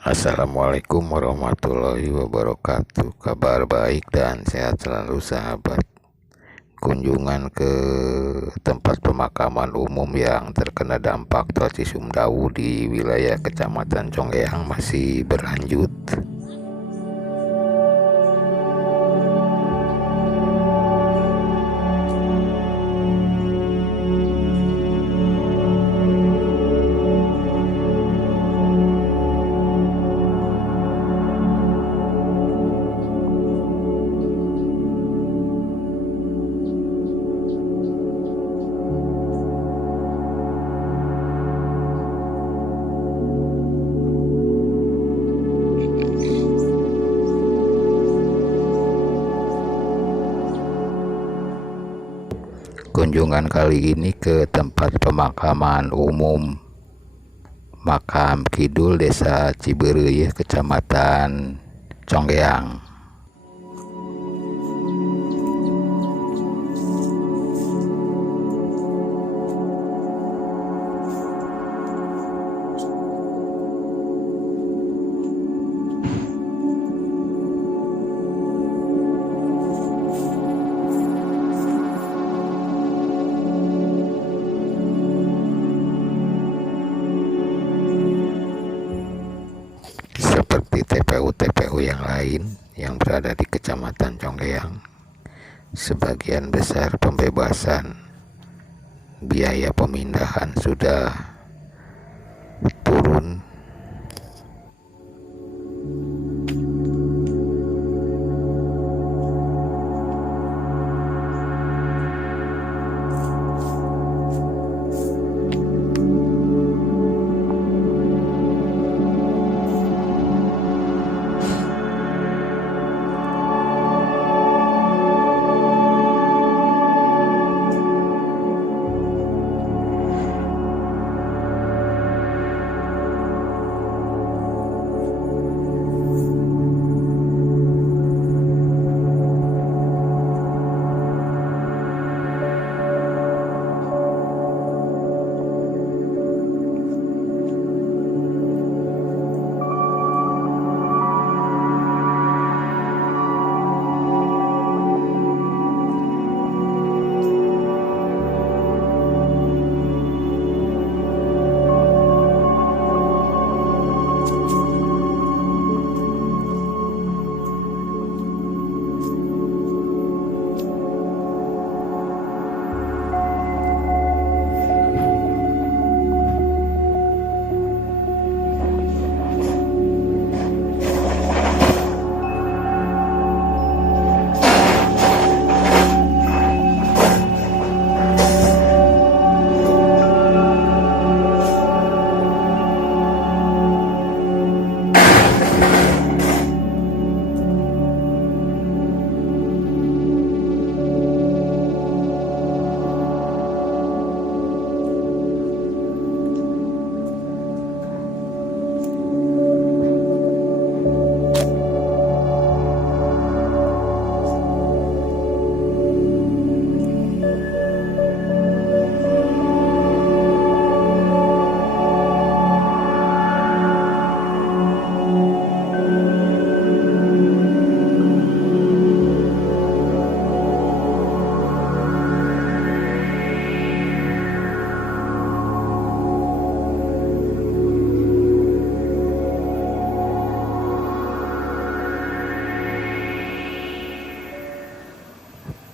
Assalamualaikum warahmatullahi wabarakatuh. Kabar baik dan sehat selalu sahabat. Kunjungan ke tempat pemakaman umum yang terkena dampak Toci Sumdawu di wilayah Kecamatan Conggeang masih berlanjut. Kunjungan kali ini ke tempat pemakaman umum Makam Kidul Desa Cibereuh, Kecamatan Conggeang. Seperti TPU-TPU yang lain yang berada di Kecamatan Conggeang, sebagian besar pembebasan biaya pemindahan sudah turun.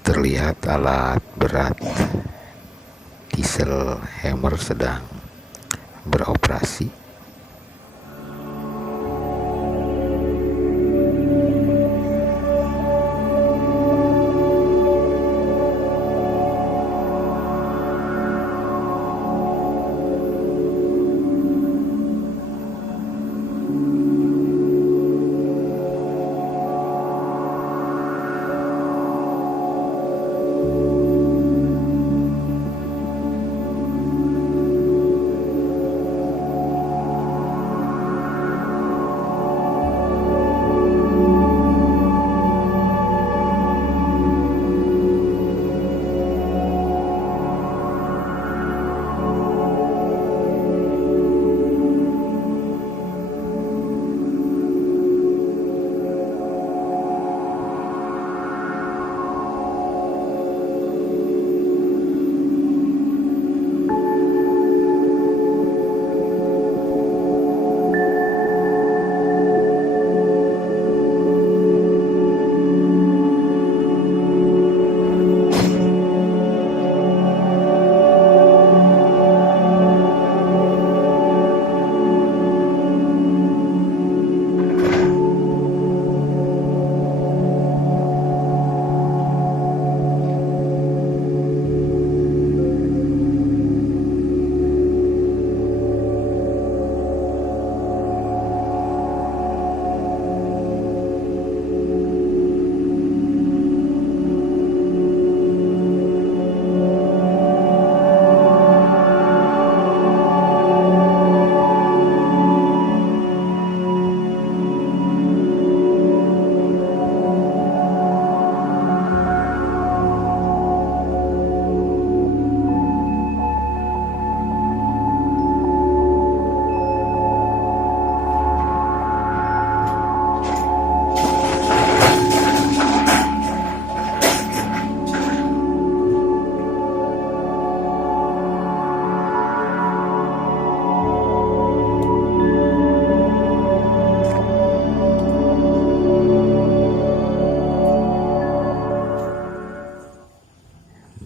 Terlihat alat berat diesel hammer sedang beroperasi.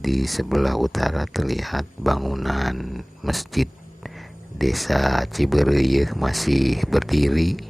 Di sebelah utara terlihat bangunan masjid desa Cibereyeuh masih berdiri.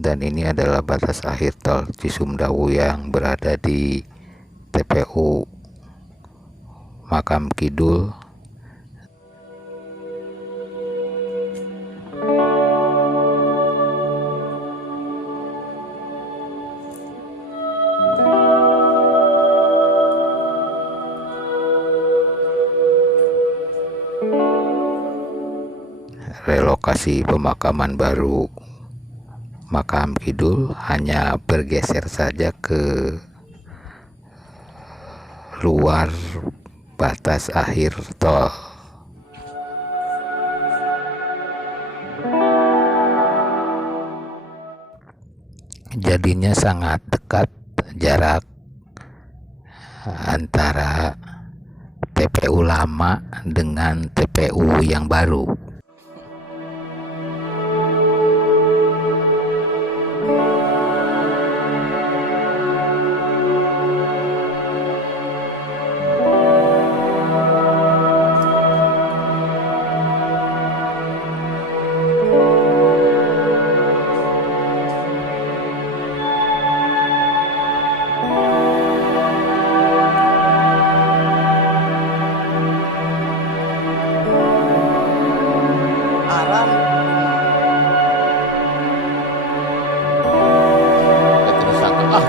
Dan ini adalah batas akhir tol Cisumdawu yang berada di TPU Makam Kidul. Relokasi pemakaman baru Makam Kidul hanya bergeser saja ke luar batas akhir tol. Jadinya sangat dekat jarak antara TPU lama dengan TPU yang baru.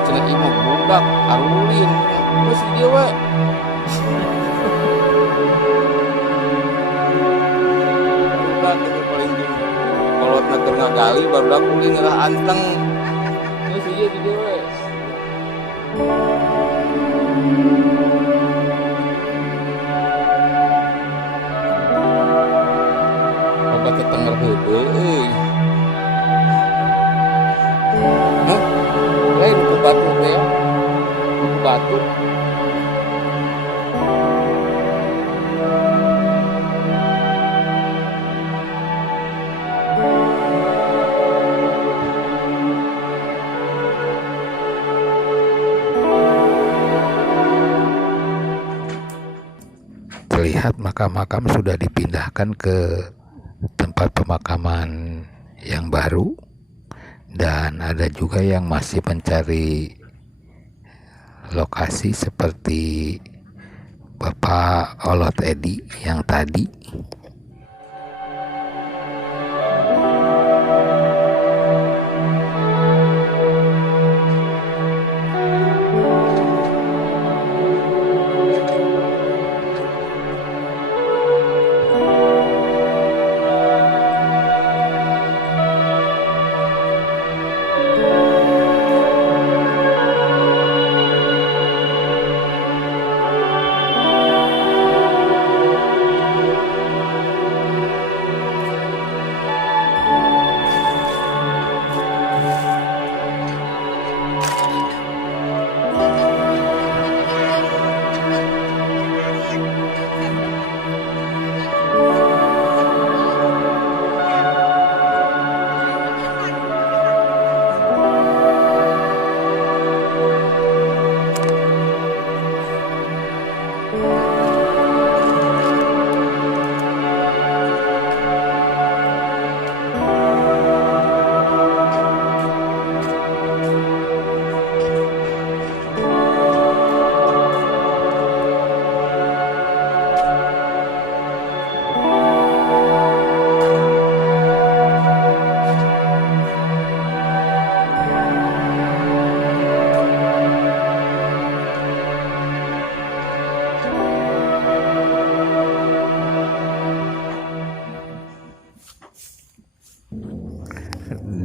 Cenah ieu mah budak arulin geus di dieu we. Budak itu paling kolotna keur ngagali barudak ulin ngeurah anteng. Geus ieu di dieu we. Obat tetenger heueuh euy. Lain ke batu teh ya, ke batu. Terlihat makam-makam sudah dipindahkan ke tempat pemakaman yang baru. Dan ada juga yang masih mencari lokasi seperti Bapak Olot Edi yang tadi.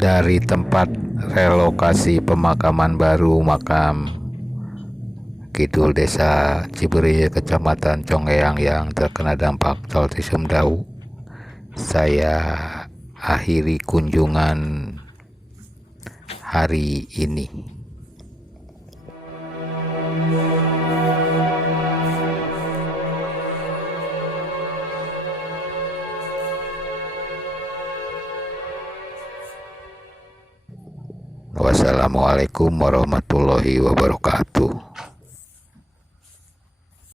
dari tempat relokasi pemakaman baru makam Kidul Desa Ciburiye Kecamatan Congeyang yang terkena dampak tol Cisumdawu. Saya akhiri kunjungan hari ini. Wassalamualaikum warahmatullahi wabarakatuh.